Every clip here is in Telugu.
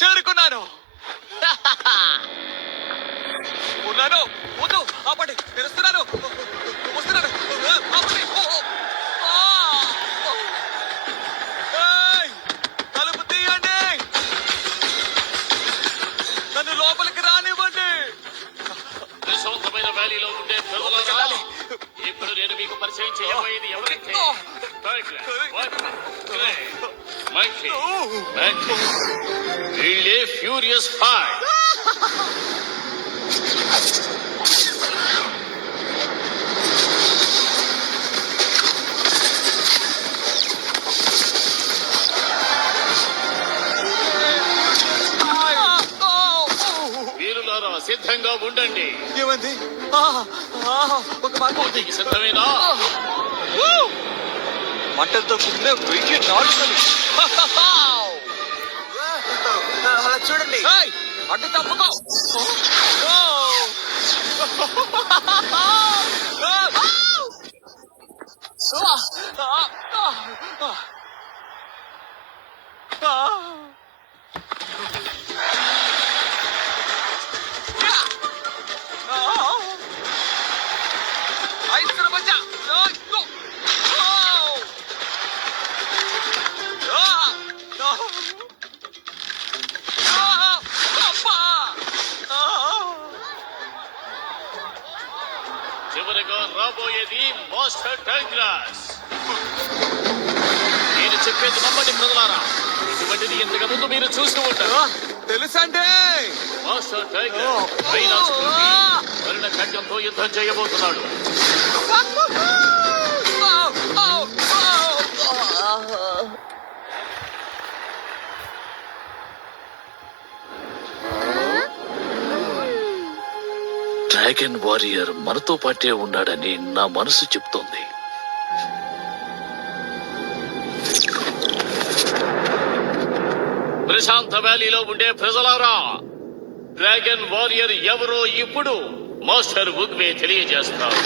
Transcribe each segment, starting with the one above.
చేరుకున్నాను. ఉన్నాను. వద్దు ఆపండి, తెరుస్తున్నాను. వస్తున్నాను. ఆపండి. తలుపు తీయండి. నన్ను లోపలికి రానివ్వండి. ప్రశాంతమైన వ్యాలీలో ఉండే ప్రజలారా, ఇప్పుడు నేను మీకు పరిచయం చేయబోయేది ఎవరంటే వీళ్ళే ఫ్యూరియస్ 5. వీరులారా సిద్ధంగా ఉండండి. ఏమంది? ఒక పోటీకి సిద్ధమేనా? మంటలతో కూడిన 1000 అలా చూడండి. అడ్డు తప్పుకో. చివరిగా రాబోయేది మాస్టర్ టైగ్రాస్. నేను చెప్పేది నమ్మండి ప్రజలారా, ఇటువంటిది ఇంతకు ముందు మీరు చూస్తూ ఉంటారు. తెలుసండి. మాస్టర్ టైగ్రాస్ మరణ ఖడ్గంతో యుద్ధం చేయబోతున్నాడు. డ్రాగన్ వారియర్ మనతో పాటే ఉన్నాడని నా మనసు చెప్తోంది. ప్రశాంత వ్యాలీలో ఉండే ప్రజలారా, డ్రాగన్ వారియర్ ఎవరో ఇప్పుడు మాస్టర్ వుగ్వే తెలియజేస్తారు.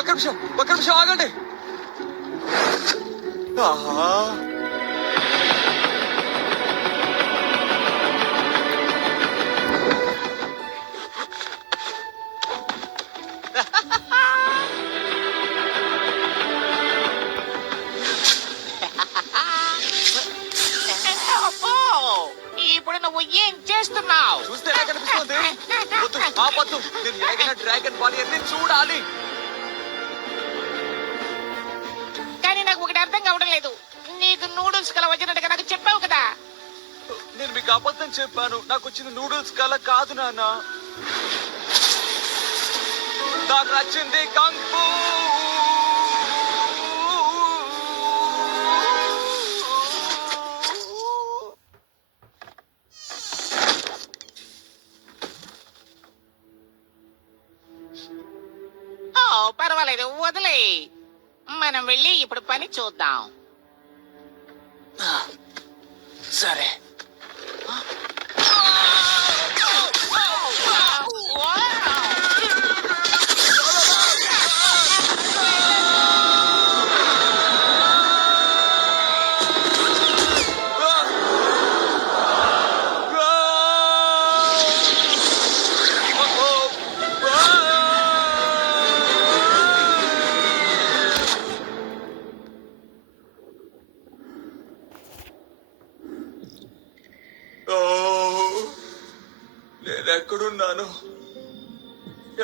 ఒక నిమిషం ఆగండి. ఇప్పుడు నువ్వు ఏం చేస్తున్నావు? చూస్తే ఎలా కనిపిస్తుంది? ఆపద్దు, నేను ఎలాగైనా డ్రాగన్ వారియర్ ని చూడాలి. కానీ నాకు ఒకటి అర్థం కావడం లేదు. నీకు నూడిల్స్ కల వచ్చినట్టుగా నాకు చెప్పావు కదా. నేను మీకు అబద్ధం చెప్పాను. నాకు వచ్చిన నూడిల్స్ కల కాదు నాన్న. నాకు నచ్చింది కంగు. పర్వాలేదు, వదిలే. మనం వెళ్ళి ఇప్పుడు పని చూద్దాం. సరే.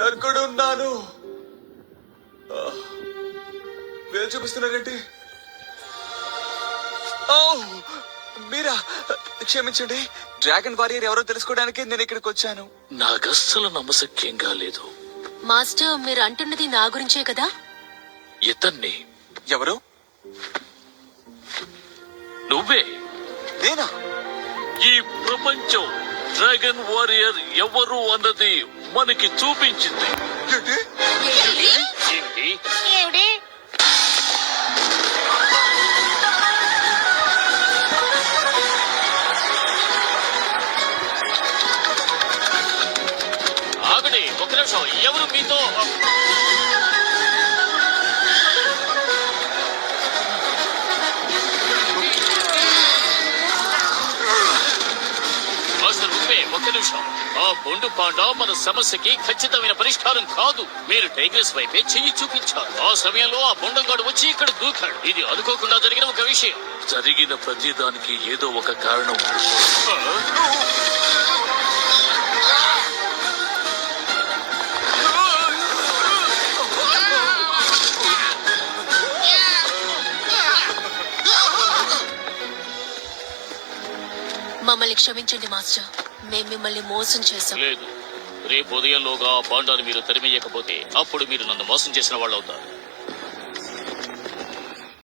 ఎక్కడున్నాను? వేలు చూపిస్తున్నారేంటి? మీరా? క్షమించండి. డ్రాగన్ వారియర్ ఎవరో తెలుసుకోవడానికి నేను ఇక్కడికి వచ్చాను. నాకస్సలు నమ్మశక్యంగా లేదు. మాస్టర్, మీరు అంటున్నది నా గురించే కదా? ఇతన్ని ఎవరు? నువ్వే. నేనా? ఈ ప్రపంచం డ్రాగన్ వారియర్ ఎవరు అన్నది మనకి చూపించింది. ఏంటి? ఏమిటి? ఆగండి, ఒక నిమిషం. ఎవరు మీతో? నిమిషం. ఆ బొండు పాండా మన సమస్యకి ఖచ్చితమైన పరిష్కారం కాదు. మీరు టైగ్రెస్ వైపే చెయ్యి చూపించారు. ఆ సమయంలో ఆ బొండంగాడు వచ్చి ఇక్కడ దూకాడు. ఇది అనుకోకుండా జరిగిన ఒక విషయం. జరిగిన ప్రతిదానికి ఏదో ఒక కారణం ఉంది. మమ్మల్ని క్షమించండి మాస్టర్, మేము మిమ్మల్ని మోసం చేశాం. లేదు, రేపు ఉదయంలోగా ఆ పాండాను మీరు తరిమేయకపోతే అప్పుడు మీరు నన్ను మోసం చేసిన వాళ్ళు అవుతారు.